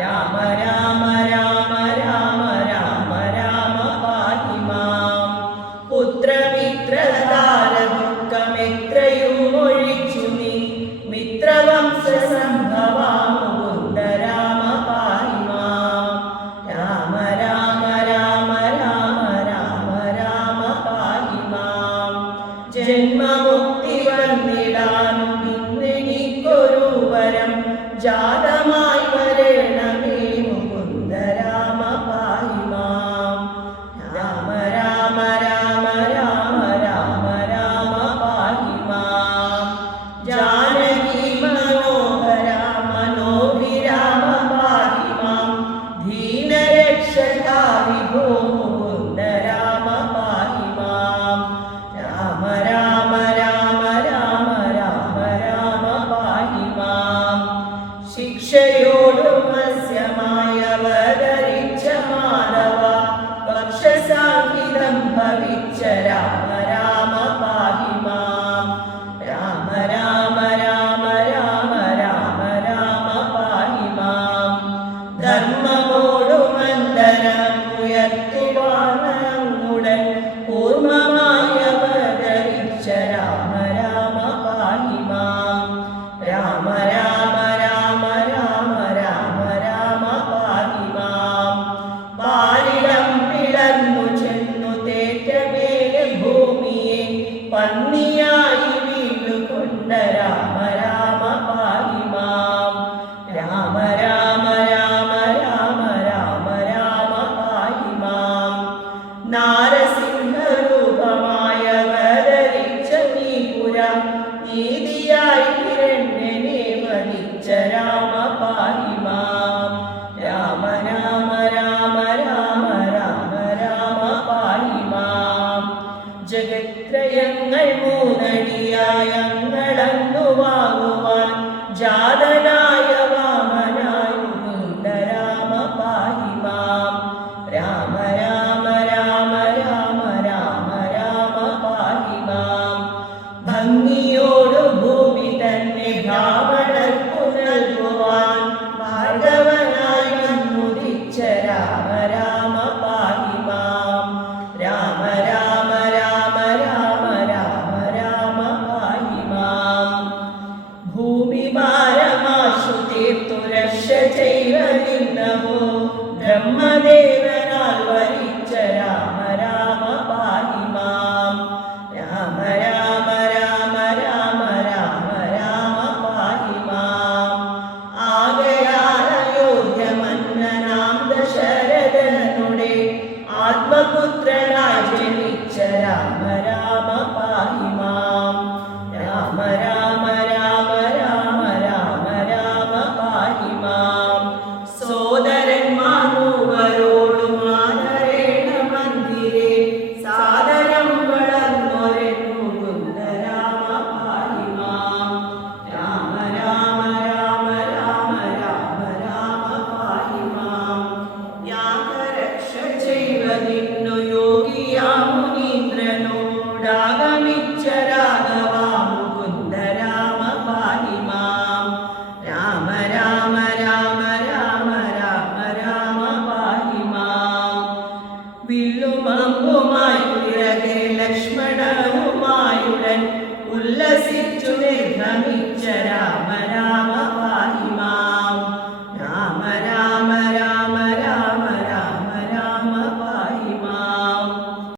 രാമ രാമ രാമ രാമ രാമ രാമ പാഹിമാം. പുത്രമിത്ര ദുഃഖമെത്രയും ഒഴിച്ചു നീ മിത്രവംശ സംഭവാം രാമ പാഹിമാം. രാമ രാമ രാമ രാമ രാമ രാമ പാഹിമാം. ജന്മമുക്തി വന്നിടാനോ Sundara, ഭൂമി ഭാരമാശു തീർത്തു രക്ഷ ചെയ്ത നിന്നവോ? ബ്രഹ്മദേവനാൽ വരിച്ച രാമ രാമ പാഹിമാം. രാമ രാമ രാമ രാമ രാമ രാമ പാഹിമാം. ആകയാൽ മന്നനാം ദശരഥനുടെ ആത്മപുത്രനായി രാമ രാമ പാഹിമാം. രാമ രാമ രാമരാ